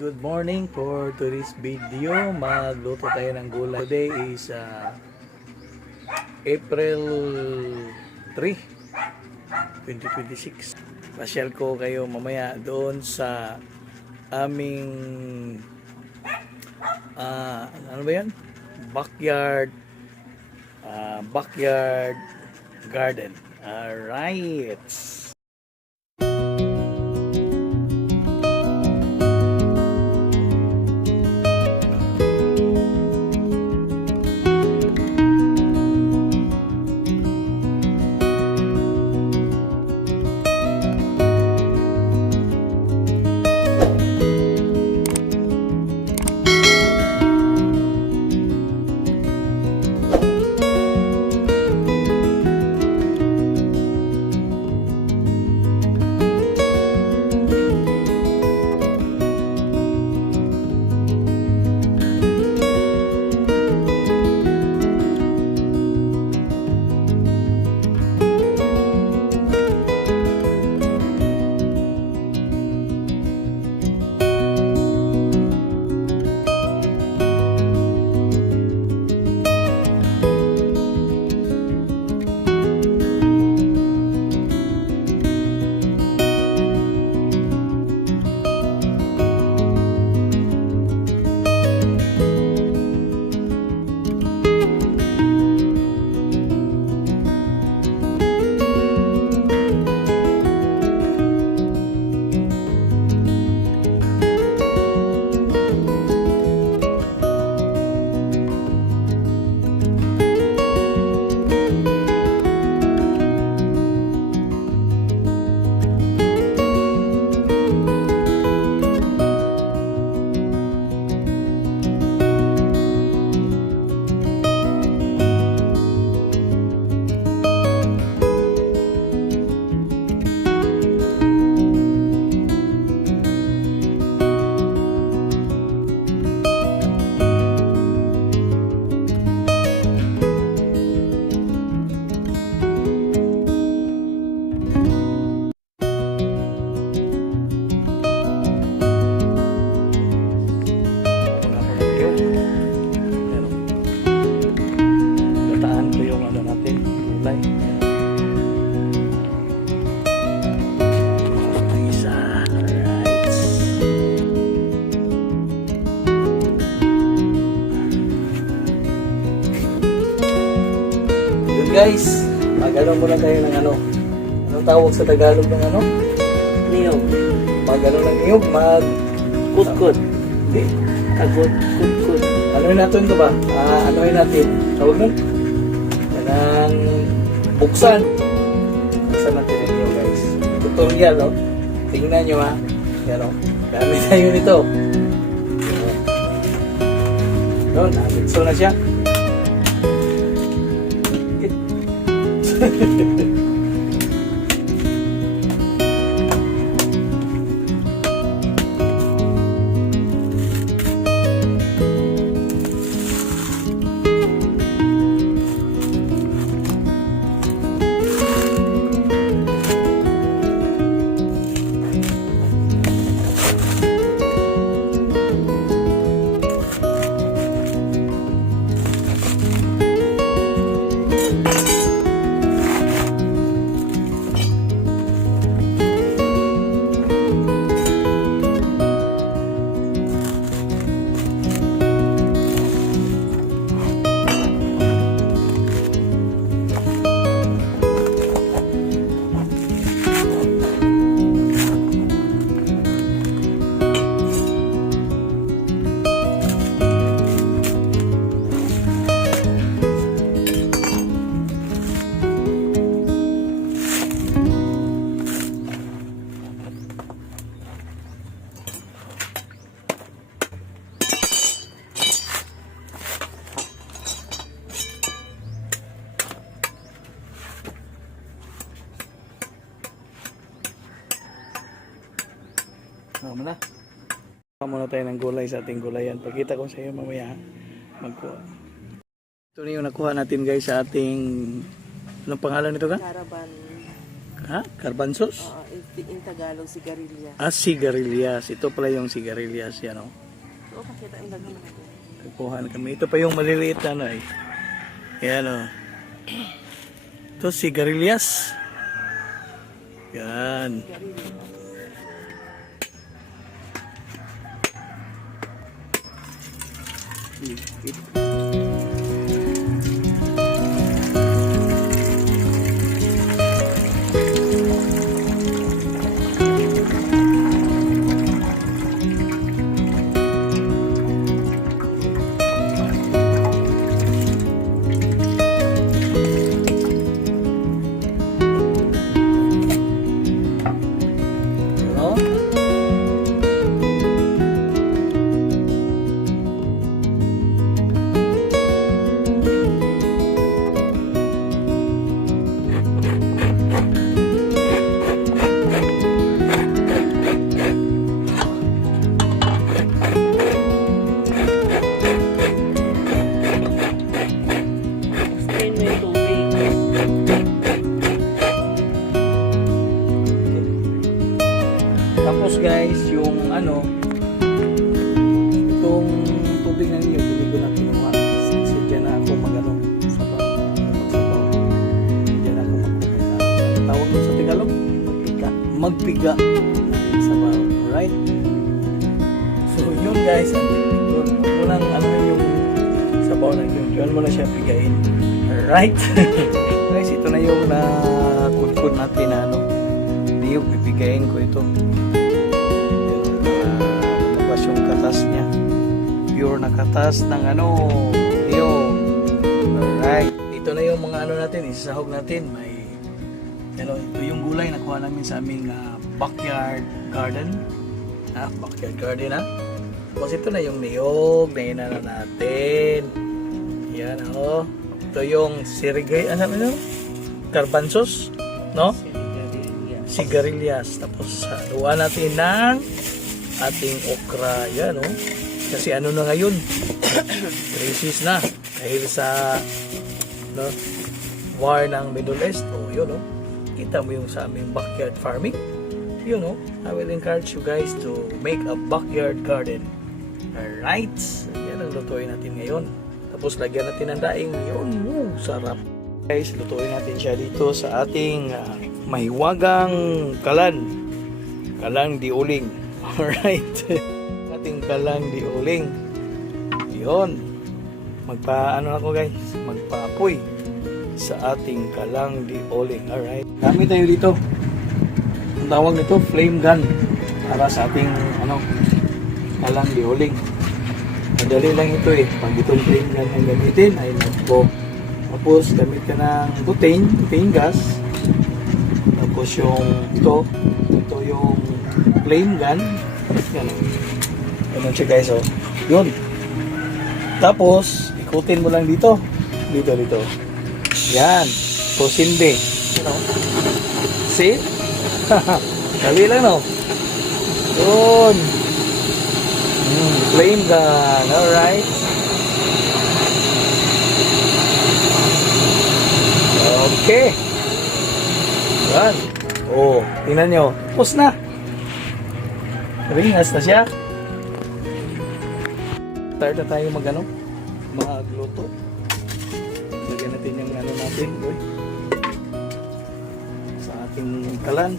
good morning. For today's video, magluto tayo ng gulay. Today is April 3, 2026. Pasyal ko kayo mamaya doon sa aming ano ba yan? Backyard garden. Alright. Guys, mag-ano muna tayo ng ano. Anong tawag sa Tagalog ng ano? Niyog. Mag-ano ng niyog? Kutkut. Hindi. Kutkut. Ano'y natin ito ba? Ano'y natin. Tawag nun? Yan buksan. Buksan natin ito guys. Tutorial, oh. Tingnan nyo ha. Yan, oh. Dami tayo nito. Doon, namitso na siya. Muna. Muna tayo ng gulay sa ating gulayan. Pakita ko sa iyo mamaya. Magkuha. Ito na yung nakuha natin guys sa ating, anong pangalan nito ka? Caravan. Ha? Garbanzos? In Tagalog, sigarilyas. Ah, sigarilyas. Ito pala yung sigarilyas. Yan o. Oo, pakita yung dagdag natin. Kukuha na kami. Ito pa yung maliliit na ano eh. Yan o. Ito sigarilyas. Yan. Ano? Strain mo yung tubig. Tapos guys, yung ano, itong tubig na niyo, hindi ko na kinuha. Kasi dyan na ako mag-ano, sabaw. Dyan ako magkukuha. Tawag mo sa Tagalog? Magpiga. Magpiga. Sabaw. Alright? So yun guys, yun lang ano yung sabaw na yun. Yun mo na siya pigain. Alright? Guys, ito na yung nakudkod natin na ano. Niyog, pipigain ko ito. Lumabas yung katas niya. Pure na katas ng ano, niyog. Alright. Ito na yung mga ano natin, isasahog natin. May, ito yung gulay na kuha namin sa aming backyard garden. Backyard garden ha. Tapos ito na yung niyog na inana natin. Yan o. Ito yung sirigay, ano? Garbanzos, no? Sigarilyas. Tapos haluan natin ng ating okra. Yan, oh. Kasi ano na ngayon? Crisis na. Dahil sa no, war ng Middle East. Oh, yun, oh. Kita mo yung sa aming backyard farming. Yun, oh. I will encourage you guys to make a backyard garden. Alright. Yan ang lutuin natin ngayon. Tapos lagyan natin ng daing. Yun, sarap. Guys, lutuin natin siya dito sa ating mahiwagang kalan. Kalang di uling. Alright. Ating kalang di uling. Yun. Magpaano ako guys? Magpaapoy sa ating kalang di uling. Alright. Gamit tayo dito. Ang tawag nito, flame gun. Para sa ating kalang di uling. Madali lang ito eh. Pag itong flame gun ang gamitin ay nagpo. Tapos gamit ka ng butane gas. Tapos yung ito yung flame gun. Yan. Ganun siya guys oh. Yun. Tapos ikutin mo lang dito. Dito. Yan. Kusindi. See? Dali lang no. Yun. Flame gun. Alright. Okay. Yan. Oh, tingnan nyo. Tapos na. Ringas na siya. Start na tayo magluto. Lagyan natin yung natin, boy. Sa ating kalan.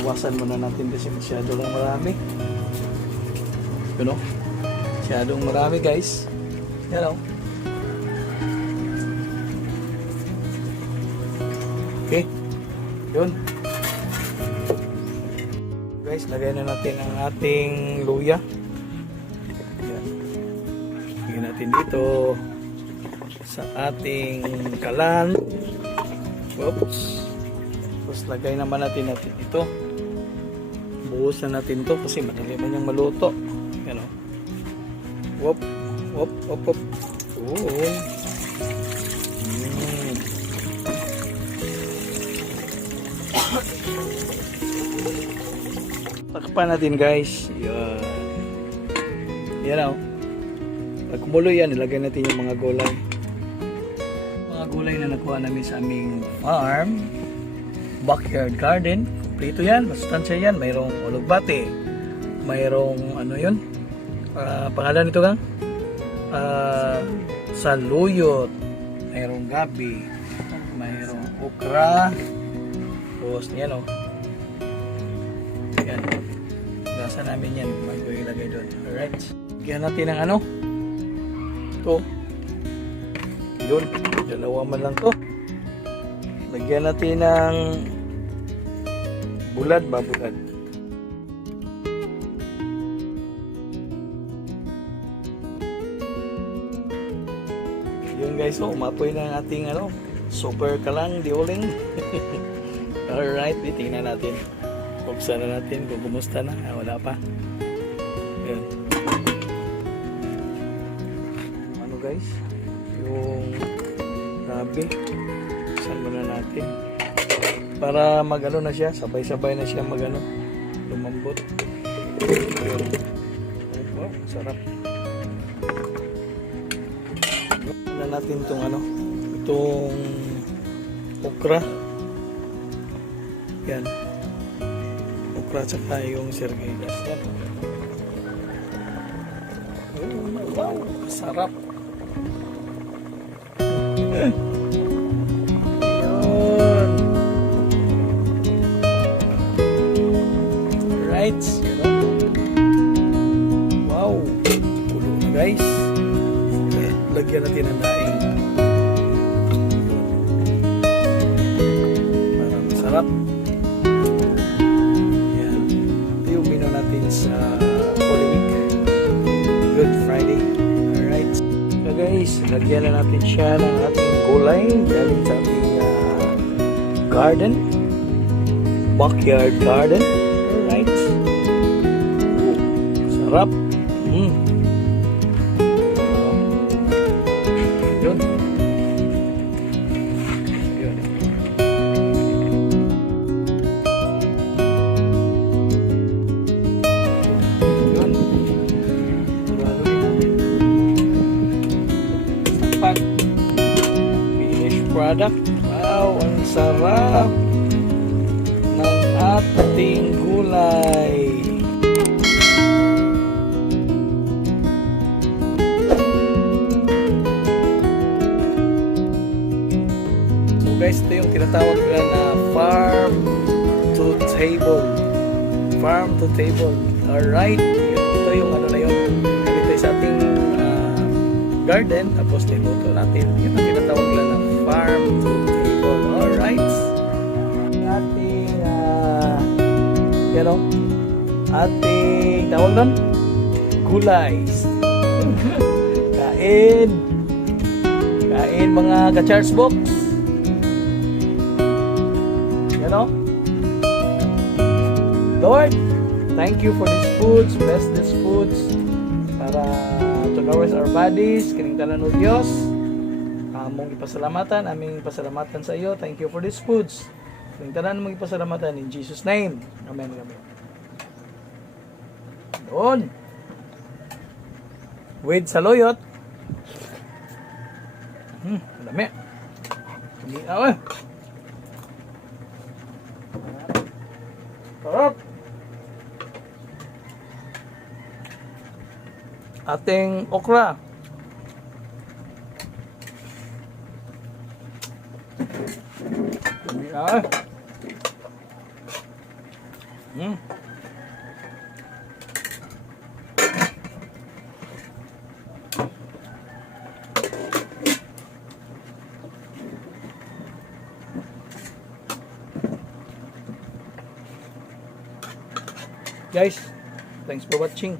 Iwasan muna natin kasi masyado lang marami. Masyadong marami guys. Yan o. Okay. Yun. Guys, lagay na natin ang ating luya. Yan. Lagyan natin dito sa ating kalan. Oops. Tapos lagay naman natin ito. Buhos na natin to kasi madali man yung maluto. Yan o. Wop. Oo. Takpan natin guys. Yan o. Pag kumulo yan, ilagay natin yung mga gulay. Mga gulay na nakuha namin sa aming farm. backyard garden. Kompleto yan, masustansya yan. Mayroong ulugbate, mayroong ano yun, pangalan nito kang saluyot, mayroong gabi, mayroong okra, tapos yan o. Yan. Gasa namin yan. Bago ilagay doon. Alright. Lagyan natin ng ano. Ito. Yun. Dalawa man lang to. Lagyan natin ng bulad ba? Bulad. Yun guys. So, umapoy na ang ating ano. Super kalang dioling. Alright. Tingnan natin. Buksan na natin kung kumusta na. Wala pa. Ayan. Ano guys? Yung gabi. Buksan muna natin. Para magano na siya. Sabay-sabay na siya magano. Lumambot. Ayan. Wow, sarap. Ano natin itong ano. Itong okra. Yan. Okra tsaka yung sergilas. Yan. Wow, sarap. Yun. Right, you know. Wow. Kulo na guys. Lagyan natin ng daing. Para masarap. Sa Holy Week, Good Friday. Alright. So guys, lagyan na natin siya ng ating gulay galing sa ating garden, backyard garden. Alright. Sarap. Yun. Yun. Finished product. Wow, ang sarap ng ating gulay. So guys, ito yung tinatawag nila na farm to table. Farm to table. Alright. Ito yung ano na yun. Ito sa ating garden, tapos niluto natin. Yun ang tinatawag nila ng farm to table. Alright. Ating ating tawag doon? Gulay. Kain. Kain mga ka-charge box. Lord, thank you for these foods. Bless these foods para to nourish our bodies. Kining tanan o Diyos. Among ipasalamatan, aming pasalamatan sa iyo. Thank you for these foods. Kining tanan mong ipasalamatan in Jesus' name. Amen. Amen. Doon. With saluyot. Dami. Hindi na Sarap. Ating okra. Yan. Guys, thanks for watching.